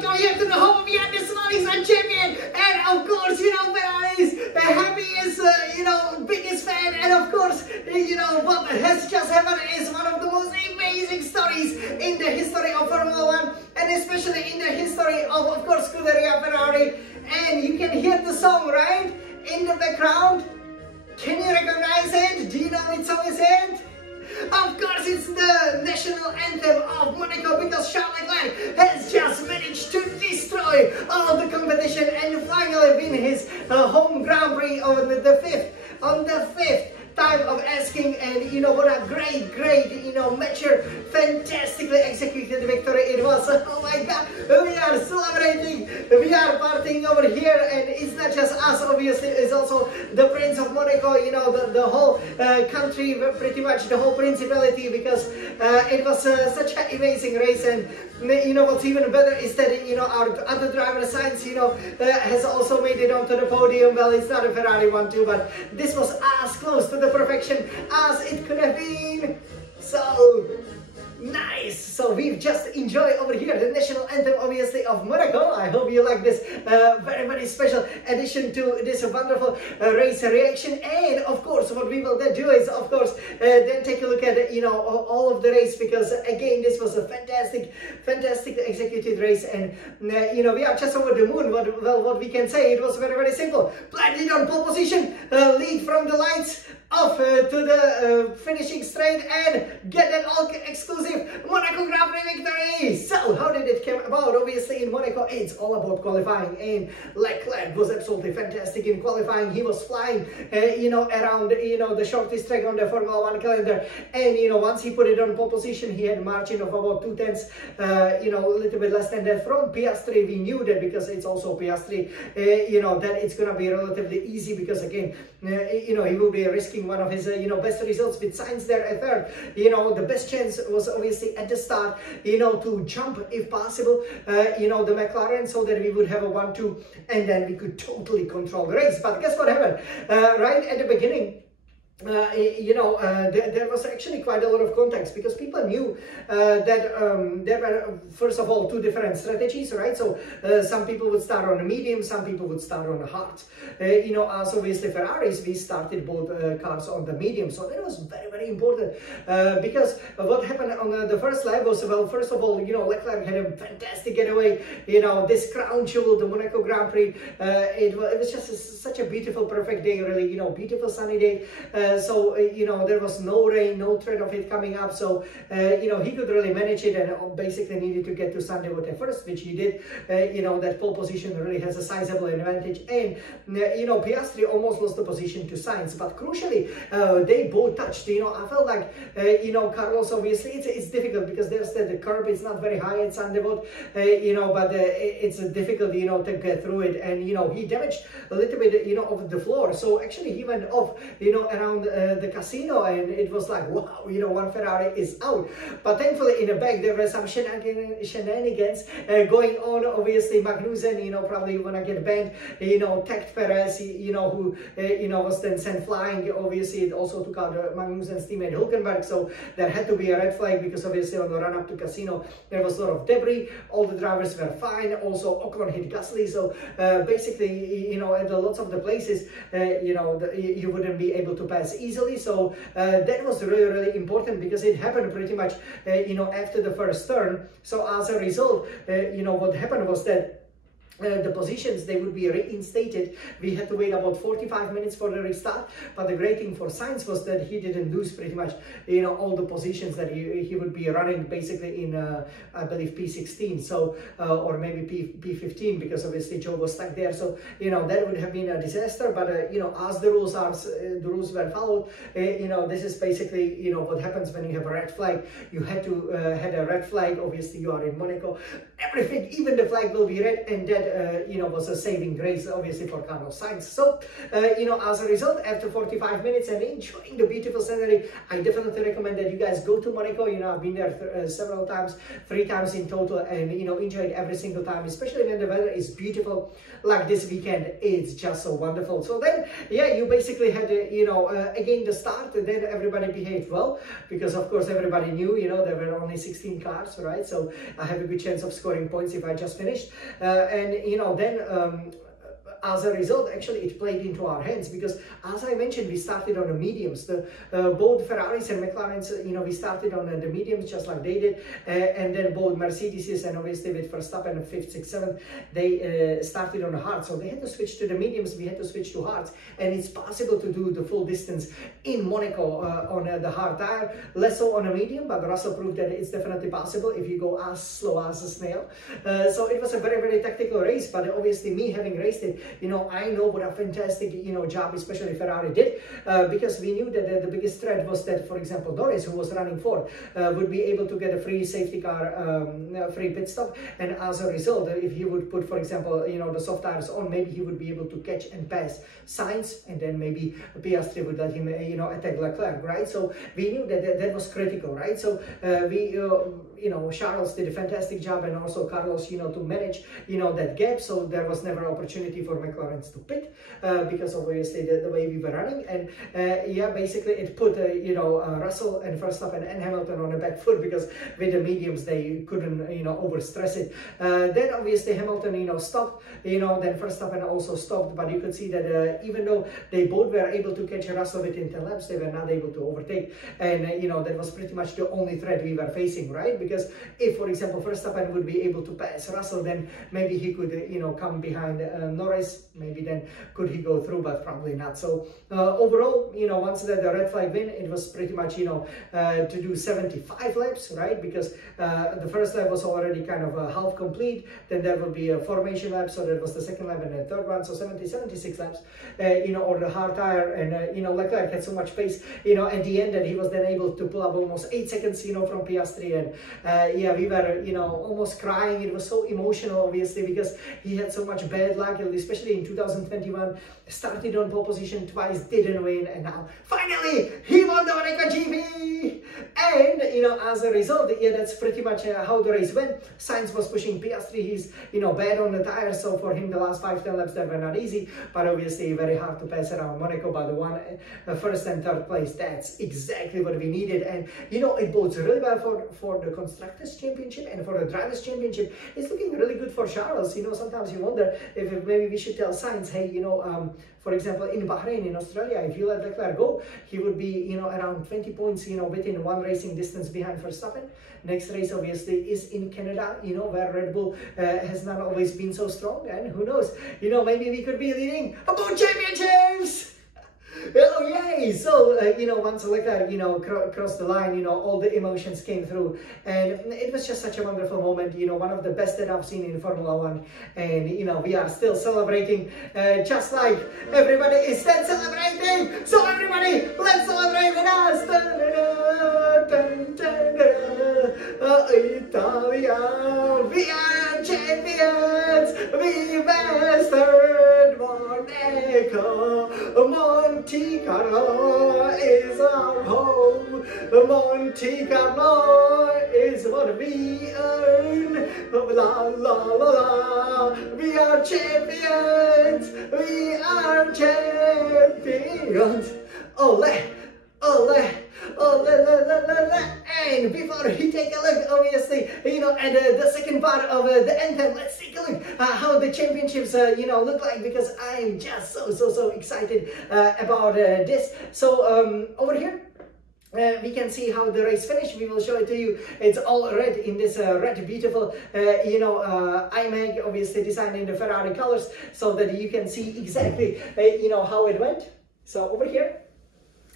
welcome here to the home of the Somali's champion. And of course, Ferrari's the happiest, biggest fan. And of course, what has just happened is one of the most amazing stories in the history of Formula 1. And especially in the history of course, Scuderia Ferrari. And you can hear the song, right? In the background. Can you recognize it? Do you know which song is it? Of course, it's the national anthem of Monaco, because Charles Leclerc has just managed to destroy all the competition and finally win his home Grand Prix on the fifth time of asking. And what a great mature, fantastically executed victory it was. Oh my god, we are celebrating, we are partying over here, and it's not just us, obviously, it's also the Prince of Monaco, the whole country, pretty much the whole principality, because it was such an amazing race. And what's even better is that our other driver Sainz has also made it onto the podium. Well, it's not a Ferrari one too, but this was as close to the perfection as it could have been. So nice! So we've just enjoyed over here the national anthem, obviously, of Monaco. I hope you like this very special addition to this wonderful race reaction. And of course, what we will then do is, of course, then take a look at all of the race, because again, this was a fantastic executed race. And we are just over the moon. What we can say, it was very simple. Planted on pole position, lead from the lights off to the finishing straight, and get that all exclusive Monaco Grand Prix victory. So how did it come about? Obviously in Monaco it's all about qualifying, and Leclerc was absolutely fantastic in qualifying. He was flying around the shortest track on the Formula 1 calendar, and once he put it on pole position, he had a margin of about 2/10, a little bit less than that from Piastri. We knew that, because it's also Piastri, that it's gonna be relatively easy, because again, he will be risking one of his best results with Sainz there at third. The best chance was obviously at the start, to jump if possible, the McLaren, so that we would have a 1-2, and then we could totally control the race. But guess what happened? Right at the beginning, there was actually quite a lot of context, because people knew that there were, first of all, two different strategies, right? So some people would start on a medium, some people would start on a hard. As obviously Ferraris, we started both cars on the medium, so that was very important, because what happened on the first lap was, well, first of all, Leclerc had a fantastic getaway, this crown jewel, the Monaco Grand Prix. It was just such a beautiful, perfect day, really, beautiful sunny day. So there was no rain, no threat of it coming up, so he could really manage it, and basically needed to get to Sunday with it first, which he did. That pole position really has a sizable advantage, and Piastri almost lost the position to Sainz, but crucially they both touched. I felt like Carlos, obviously it's difficult, because there's the curb, it's not very high at Sandevot, but it's difficult to get through it, and he damaged a little bit of the floor, so actually he went off around the casino, and it was like, wow, one Ferrari is out. But thankfully in the back there were some shenanigans going on. Obviously Magnussen probably wanna get banned, tagged Perez, who was then sent flying. Obviously it also took out Magnussen's teammate Hülkenberg, so there had to be a red flag, because obviously on the run up to casino there was a lot of debris. All the drivers were fine. Also Ocon hit Gasly, so basically at lots of the places you wouldn't be able to pass easily. So that was really important, because it happened pretty much after the first turn. So as a result, what happened was that the positions, they would be reinstated. We had to wait about 45 minutes for the restart, but the great thing for Sainz was that he didn't lose pretty much all the positions that he would be running basically in I believe P16, so or maybe P15, because obviously Joe was stuck there. So that would have been a disaster, but as the rules were followed, this is basically what happens when you have a red flag. You had to had a red flag. Obviously you are in Monaco, everything, even the flag will be red, and that you know, was a saving grace, obviously, for Carlos Sainz. So, you know, as a result, after 45 minutes and enjoying the beautiful scenery, I definitely recommend that you guys go to Monaco. You know, I've been there several times, 3 times in total, and, you know, enjoyed every single time, especially when the weather is beautiful like this weekend. It's just so wonderful. So then, yeah, you basically had, you know, again, the start, and then everybody behaved well, because of course everybody knew, you know, there were only 16 cars, right? So I have a good chance of scoring points if I just finished. And, you know, then as a result, actually, it played into our hands, because, as I mentioned, we started on the mediums. Both Ferraris and McLarens, you know, we started on the mediums just like they did, and then both Mercedes and obviously with Verstappen 5th, 6th, 7th, they started on the hards. So they had to switch to the mediums, we had to switch to hards, and it's possible to do the full distance in Monaco on the hard tire, less so on a medium, but Russell proved that it's definitely possible if you go as slow as a snail. So it was a very, very tactical race, but obviously me having raced it, you know, I know what a fantastic, you know, job especially Ferrari did, because we knew that the biggest threat was that, for example, Norris, who was running fourth, would be able to get a free safety car, free pit stop, and as a result, if he would put, for example, you know, the soft tires on, maybe he would be able to catch and pass Sainz, and then maybe Piastri would let him, you know, attack Leclerc, right? So we knew that was critical, right? So you know, Charles did a fantastic job, and also Carlos, you know, to manage, you know, that gap, so there was never opportunity for McLarens to pit, because obviously the way we were running, and yeah, basically it put, you know, Russell and Verstappen and Hamilton on the back foot, because with the mediums they couldn't, you know, overstress it. Then obviously Hamilton, you know, stopped, you know, then Verstappen also stopped, but you could see that even though they both were able to catch Russell within 10 laps, they were not able to overtake, and you know, that was pretty much the only threat we were facing, right? Because if, for example, Verstappen would be able to pass Russell, then maybe he could, you know, come behind Norris, maybe then could he go through, but probably not. So overall, you know, once the red flag win, it was pretty much, you know, to do 75 laps, right? Because the first lap was already kind of half complete, then there would be a formation lap, so that was the second lap, and the third one, so 76 laps, you know, or the hard tire, and you know, Leclerc had so much pace, you know, at the end, that he was then able to pull up almost 8 seconds, you know, from Piastri, and yeah, we were, you know, almost crying. It was so emotional, obviously, because he had so much bad luck, especially in 2021, started on pole position twice, didn't win, and now finally he won the Monaco GP. And you know, as a result, yeah, that's pretty much how the race went. Sainz was pushing Piastri. He's, you know, bad on the tires, so for him the last 5-10 laps that were not easy, but obviously very hard to pass around Monaco. But the one first and third place, that's exactly what we needed, and you know, it bodes really well for the Constructors Championship and for the Drivers Championship. It's looking really good for Charles. You know, sometimes you wonder if maybe we should tell Sainz, hey, you know, for example, in Bahrain, in Australia, if you let Leclerc go, he would be, you know, around 20 points, you know, within one racing distance behind Verstappen. Next race, obviously, is in Canada, you know, where Red Bull has not always been so strong, and who knows, you know, maybe we could be leading both championships. Oh yay! So you know, once Leclerc, you know, crossed the line, you know, all the emotions came through, and it was just such a wonderful moment. You know, one of the best that I've seen in Formula One, and you know, we are still celebrating, just like everybody is still celebrating. So everybody, let's celebrate with us! Italia, we are champions. We mastered Monaco. Monte Carlo is our home. Monte Carlo is what we earn. La la la la. We are champions. We are champions. Ole, ole, ole, la la la la. And before we take a look, obviously, you know, at the second part of the anthem, let's take a look how the championships, you know, look like, because I'm just so excited about this. So over here, we can see how the race finished. We will show it to you. It's all red in this red, beautiful, you know, iMac, obviously designed in the Ferrari colors, so that you can see exactly, you know, how it went. So over here,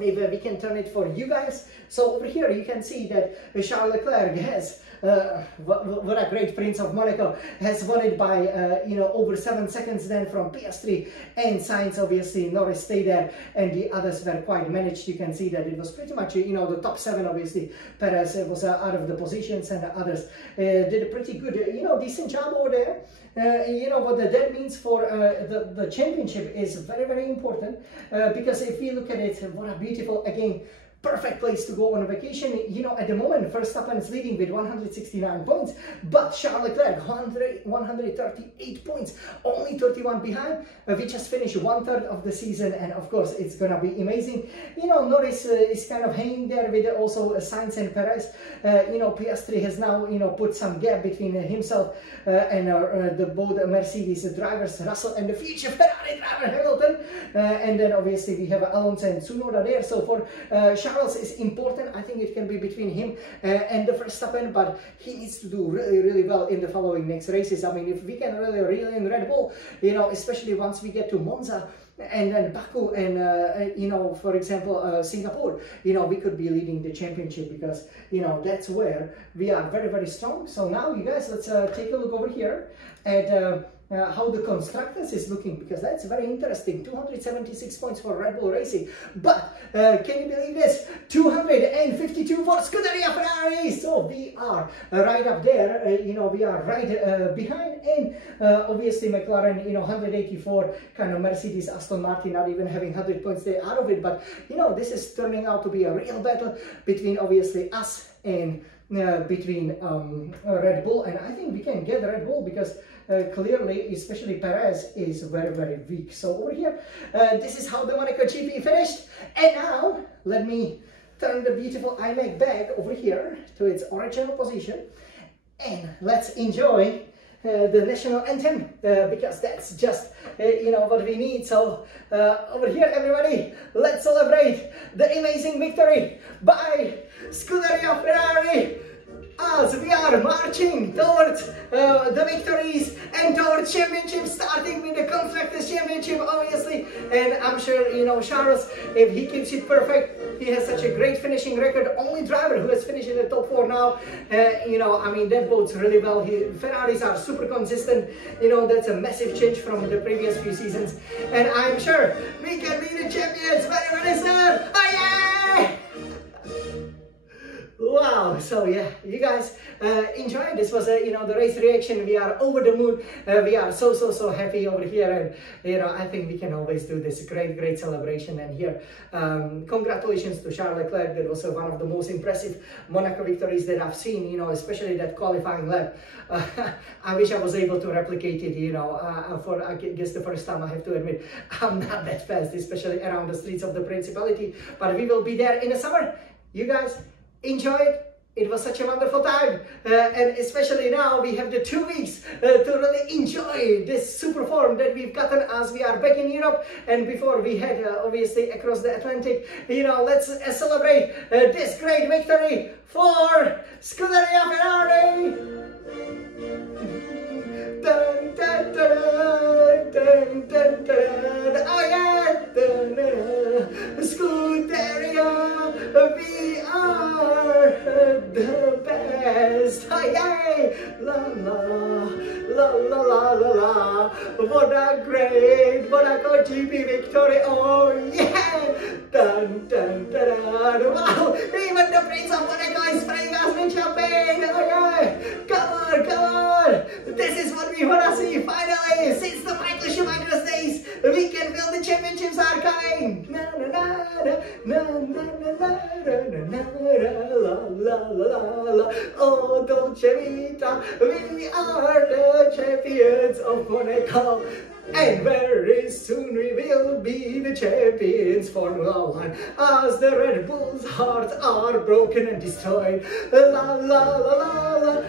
if we can turn it for you guys. So over here you can see that Charles Leclerc has what a great Prince of Monaco, has won it by you know, over 7 seconds then from Piastri and Sainz. Obviously Norris stayed there and the others were quite managed. You can see that it was pretty much, you know, the top 7. Obviously Perez was out of the positions and the others did a pretty good, you know, decent job over there. You know what that means for the championship is very, very important, because if we look at it, what a beautiful, again, perfect place to go on a vacation. You know, at the moment, Verstappen is leading with 169 points, but Charles Leclerc, 138 points, only 31 behind. We just finished 1/3 of the season, and of course, it's gonna be amazing. You know, Norris is kind of hanging there with also Sainz and Perez. You know, Piastri has now, you know, put some gap between himself and the both Mercedes drivers, Russell and the future Ferrari driver Hamilton. And then obviously we have Alonso and Tsunoda there. So for Charles is important. I think it can be between him and the Verstappen, but he needs to do really, really well in the following next races. I mean, if we can really reel in Red Bull, you know, especially once we get to Monza and then Baku and you know, for example, Singapore, you know, we could be leading the championship, because you know, that's where we are very, very strong. So now you guys, let's take a look over here at how the constructors is looking, because that's very interesting. 276 points for Red Bull Racing, but can you believe this? 252 for Scuderia Ferrari. So we are right up there. You know, we are right behind, and obviously McLaren, you know, 184. Kind of Mercedes, Aston Martin not even having 100 points there out of it. But you know, this is turning out to be a real battle between obviously us and between Red Bull, and I think we can get Red Bull, because clearly, especially Perez is very, very weak. So over here, this is how the Monaco GP finished. And now, let me turn the beautiful iMac back over here to its original position, and let's enjoy the national anthem, because that's just you know, what we need. So over here, everybody, let's celebrate the amazing victory by Scuderia Ferrari, as we are marching towards the victories and towards championship, starting with the Constructors' Championship, obviously. And I'm sure, you know, Charles, if he keeps it perfect, he has such a great finishing record. Only driver who has finished in the top 4 now. You know, I mean, that bodes really well. Ferraris are super consistent. You know, that's a massive change from the previous few seasons. And I'm sure we can be the champions very, very soon. Oh, yeah! Wow, so yeah, you guys enjoyed. This was you know, the race reaction. We are over the moon. We are so happy over here, and you know, I think we can always do this great celebration. And here, congratulations to Charles Leclerc. That was one of the most impressive Monaco victories that I've seen, you know, especially that qualifying lap. I wish I was able to replicate it, you know, for I guess the first time. I have to admit, I'm not that fast, especially around the streets of the Principality, but we will be there in the summer. You guys enjoy it. It was such a wonderful time, and especially now we have the 2 weeks to really enjoy this super form that we've gotten as we are back in Europe, and before we head obviously across the Atlantic. You know, let's celebrate this great victory for Scuderia Ferrari. Dun, dun, dun, dun, dun, dun. Oh yeah, dun, dun. Scuderia, we are the best. Oh yeah, la la la la la la la. What a great Monaco GP victory! Oh yeah, dun dun dun dun. Wow, even the Prince of Monaco is spraying us with champagne. Oh yeah, come on. This is what we want to see finally. Since the Michael Schumacher's days, we can feel the championships are coming. Na na na na na na na na la la la la. Oh, Dolce Vita, we are the champions of Monaco. And very soon we will be the champions Formula 1, as the Red Bull's hearts are broken and destroyed. La la la la la.